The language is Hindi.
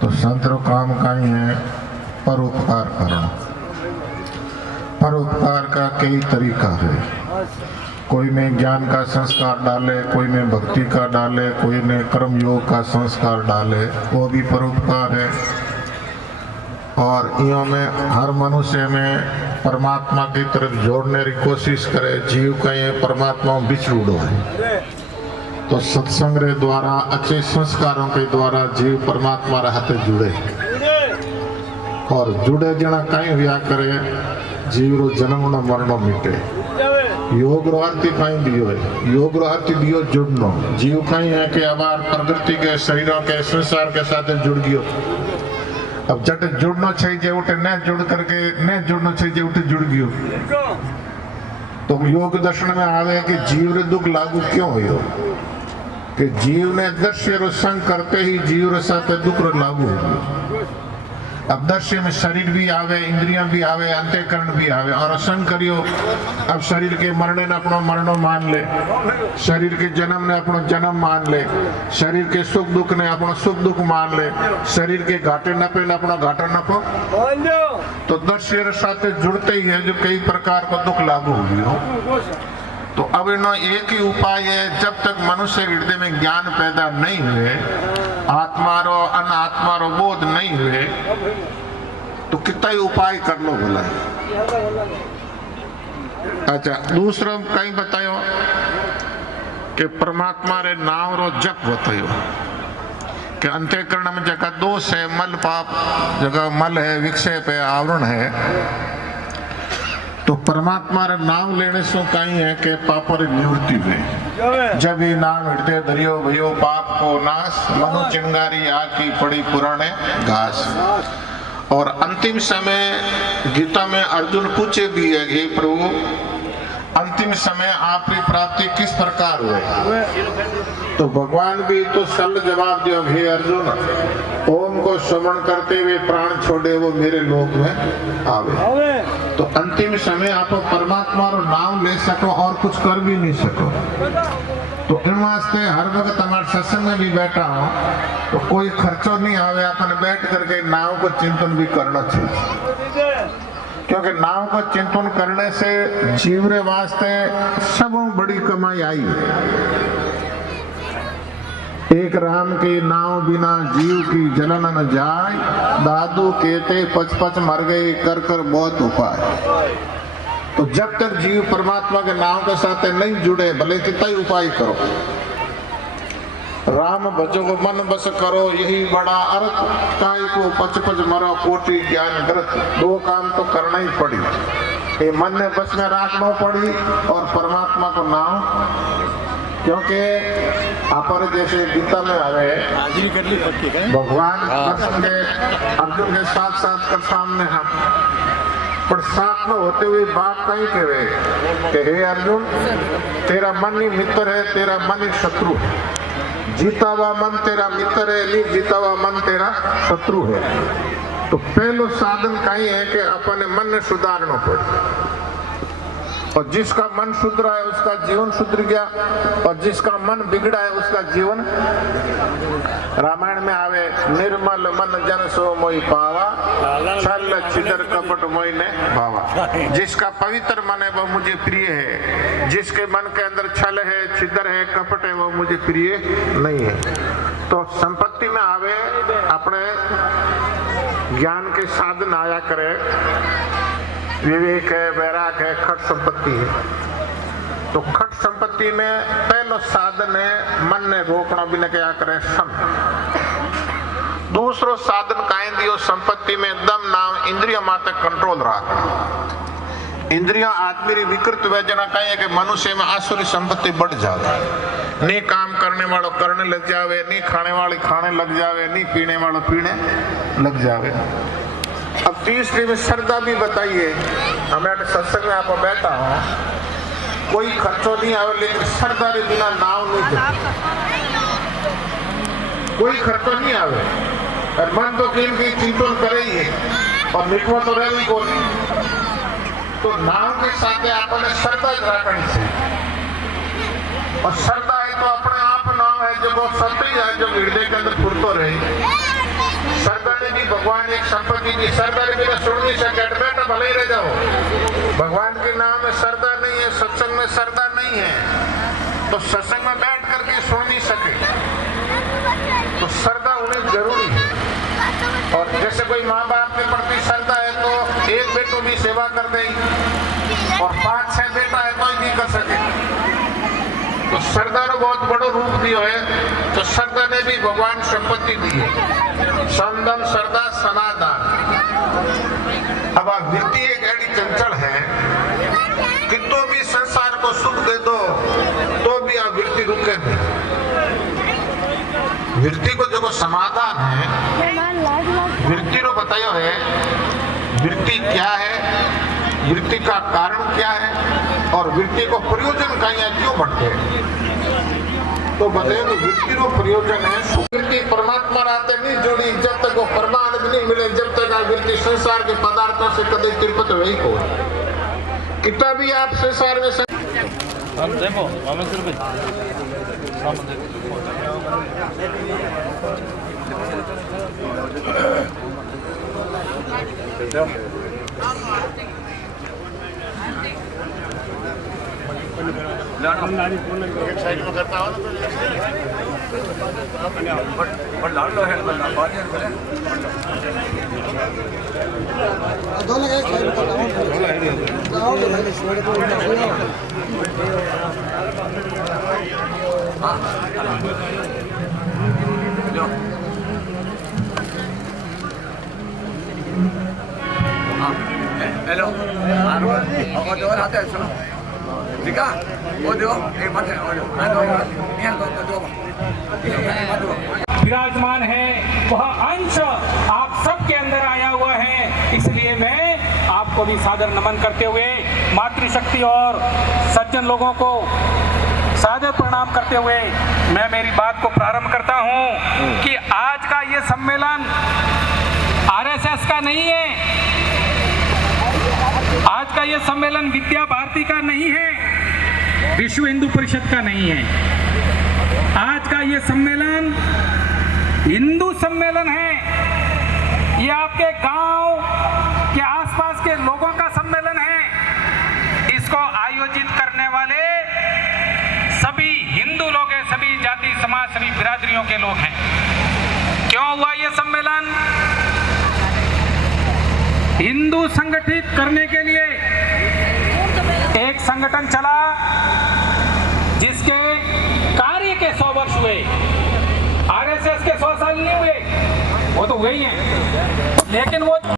तो संत रो काम कहीं है परोपकार करना। परोपकार का कई तरीका है, कोई में ज्ञान का संस्कार डाले, कोई में भक्ति का डाले, कोई में कर्म योग का संस्कार डाले, वो भी परोपकार है। और इयों में हर मनुष्य में परमात्मा की तरफ जोड़ने की कोशिश करे। जीव कहीं परमात्मा बिछड़ो है, तो सत्संग रे द्वारा अच्छे संस्कारों के द्वारा जीव परमात्मा रहते जुड़े और जुड़े जना कहीं हुआ करे जीव रो जन्म न मरणो मिटे। योग रो अर्थ कहीं दियो है, योग रो अर्थ दियो जुड़नो। जीव कहीं है कि अबार प्रकृति के शरीरों के संसार के साथ जुड़ गयो। अब जट जुड़ना चाहिए उठे न जुड़ करके न जुड़ना चाहिए उठे जुड़ गयो। तो योग दर्शन में आवे कि जीव रे दुख लागू क्यों हो कि जीव ने दृश्य रो संग करते ही जीव रे साथ दुख रो लागू हो। अब दृश्य में शरीर भी आवे, इंद्रियां भी आवे, अंतःकरण भी आवे और संग करियो। अब शरीर के मरने ने अपनो मरणो मान ले, शरीर के जन्म ने अपनो जन्म मान ले, शरीर के सुख दुख ने अपनो सुख दुख मान ले, शरीर के घाटे नफे ने अपना घाटा नफो। तो दृश्य रे साथ जुड़ते ही है जो कई प्रकार का दुख लागू हो गयो। तो अब इनो एक ही उपाय है, जब तक मनुष्य हृदय में ज्ञान पैदा नहीं हुए, आत्मा रो अनात्मा रो बोध नहीं हुए, तो कितना ही उपाय कर लो बोला। अच्छा, दूसरा कहीं बतायो कि परमात्मा रे नाम रो जप बतायो कि अंतःकरण में जगह दोष है, मल पाप जगह मल है, विक्षेप है, आवरण है। तो परमात्मा रे नाम लेने से कहीं है कि पाप री निवृत्ति हुए। जब ये नाम हृदय धरियो भयो पाप को नाश, मनु चिंगारी आकी पड़ी पुराने घास। और अंतिम समय गीता में अर्जुन पूछे भी है, हे प्रभु अंतिम समय आपकी प्राप्ति किस प्रकार हुए? तो भगवान भी तो सरल जवाब दियो, हे अर्जुन ओम को श्रवण करते हुए प्राण छोड़े वो मेरे लोक में आवे। तो अंतिम समय आप परमात्मा रो नाम ले सको और कुछ कर भी नहीं सको। तो इन वास्ते हर वक्त हमारे सत्संग में भी बैठा हो तो कोई खर्चो नहीं आवे, अपन बैठ करके नाम को चिंतन भी करना चाहिए। क्योंकि नाम को चिंतन करने से जीव रे वास्ते सब बड़ी कमाई आई है। एक राम के नाव बिना जीव की जलन न जाय, दादू कहते पच पच मर गए कर कर बहुत उपाय। तो जब तक जीव परमात्मा के नाम के साथ नहीं जुड़े, भले कितना ही उपाय करो, राम भजो मन बस करो यही बड़ा अर्थ, काय को पच पच मरो कोटि ज्ञान ग्रथ। दो काम तो करना ही पड़ी, ये मन ने बस में रखना पड़ी और परमात्मा को नाम। क्योंकि अपर जैसे गीता में आवे भगवान अर्जुन के साथ साथ कर सामने हम पर साथ में होते हुए बात कहीं कहे कि हे अर्जुन तेरा मन ही मित्र है, तेरा मन ही शत्रु है। जीता हुआ मन तेरा मित्र है, नहीं जीता हुआ मन तेरा शत्रु है। तो पहलो साधन कहीं है कि अपने मन ने सुधारना पड़े। और जिसका मन सुधरा है उसका जीवन सुधर गया, और जिसका मन बिगड़ा है उसका जीवन। रामायण में आवे निर्मल मन जन सो मोहि पावा, छल छिदर कपट मोहि ने भावा। जिसका पवित्र मन है वो मुझे प्रिय है, जिसके मन के अंदर छल है, छिदर है, कपट है वो मुझे प्रिय नहीं है। तो संपत्ति में आवे अपने ज्ञान के साधन आया करे, विवेक है, वैराग है, खट संपत्ति है। तो खट संपत्ति में पहला साधन है मन ने रोकना भी न क्या करे सम। दूसरो साधन काहे दियो संपत्ति में दम नाम इंद्रिय माते कंट्रोल रखना। इंद्रियां आदमी री विकृत वजना कहे कि मनुष्य में आसुरी संपत्ति बढ़ जावे। नहीं काम करने वालों करने लग जावे, नहीं खाने वाली खाने लग जावे, नहीं पीने वालों पीने लग जावे। अब तीसरी में श्रद्धा भी बताइए। हमें सत्संग में आप बैठा हो, कोई खर्चो नहीं आवे, लेकिन श्रद्धा के बिना नाव नहीं चलती। कोई खर्चो नहीं आवे और मन तो केवल की चिंतन करे ही है और मिटवा तो रही को नहीं। तो नाव के साथ आपने श्रद्धा रखनी चाहिए। और श्रद्धा है तो अपने आप नाव है जो बहुत सत्य है, जो हृदय के अंदर फुरतो रहे। भगवान एक संपत्ति की सरदारी भी तो छोड़ नहीं सके, बेटा भले ही रह जाओ। भगवान के नाम में श्रद्धा नहीं है, सत्संग में श्रद्धा नहीं है, तो सत्संग में बैठ करके सुन नहीं सके, तो श्रद्धा उन्हें जरूरी है। और जैसे कोई माँ बाप के प्रति श्रद्धा है तो एक बेटों भी सेवा कर देगी, और 5-6 बेटा है कोई नहीं कर सके। तो श्रद्धा ने बहुत बड़ो रूप दियो है, तो श्रद्धा ने भी भगवान संपत्ति दी है, संदम श्रद्धा सनातन। अब आप वृत्ति एक ऐसी चंचल है कि तो भी संसार को सुख दे दो तो भी आप वृत्ति रुके नहीं। वृत्ति को जो समाधान है, वृत्ति को बतायो है वृत्ति क्या है, वृत्ति का कारण क्या है, और वृत्ति को प्रयोजन कहीं क्यों बढ़ते, तो बताइए कि वृत्ति को प्रयोजन है वृत्ति परमात्मा राते नहीं जुड़ी, जब तक वो परमानंद नहीं मिले, जब तक आप वृत्ति संसार के पदार्थों से कभी तिरपत वही को। कितना भी आप संसार में एक साइड में करता हो हेलो और आते हैं सुनो ठीक है वो दो एक बात है और मैं दो विराजमान है, वह अंश आप सबके अंदर आया हुआ है। इसलिए मैं आपको भी सादर नमन करते हुए मातृशक्ति और सज्जन लोगों को सादर प्रणाम करते हुए मैं मेरी बात को प्रारंभ करता हूं कि आज का ये सम्मेलन आरएसएस का नहीं है, आज का ये सम्मेलन विद्या भारती का नहीं है, विश्व हिंदू परिषद का नहीं है। आज का ये सम्मेलन हिंदू सम्मेलन है। ये आपके गांव के आसपास के लोगों का सम्मेलन है। इसको आयोजित करने वाले सभी हिंदू लोग हैं, सभी जाति समाज सभी बिरादरियों के लोग हैं। क्यों हुआ ये सम्मेलन? हिंदू संगठित करने के लिए एक संगठन चला जिसके कार्य के 100 वर्ष हुए। आरएसएस के 100 साल नहीं हुए, वो तो हुए ही हैं, लेकिन वो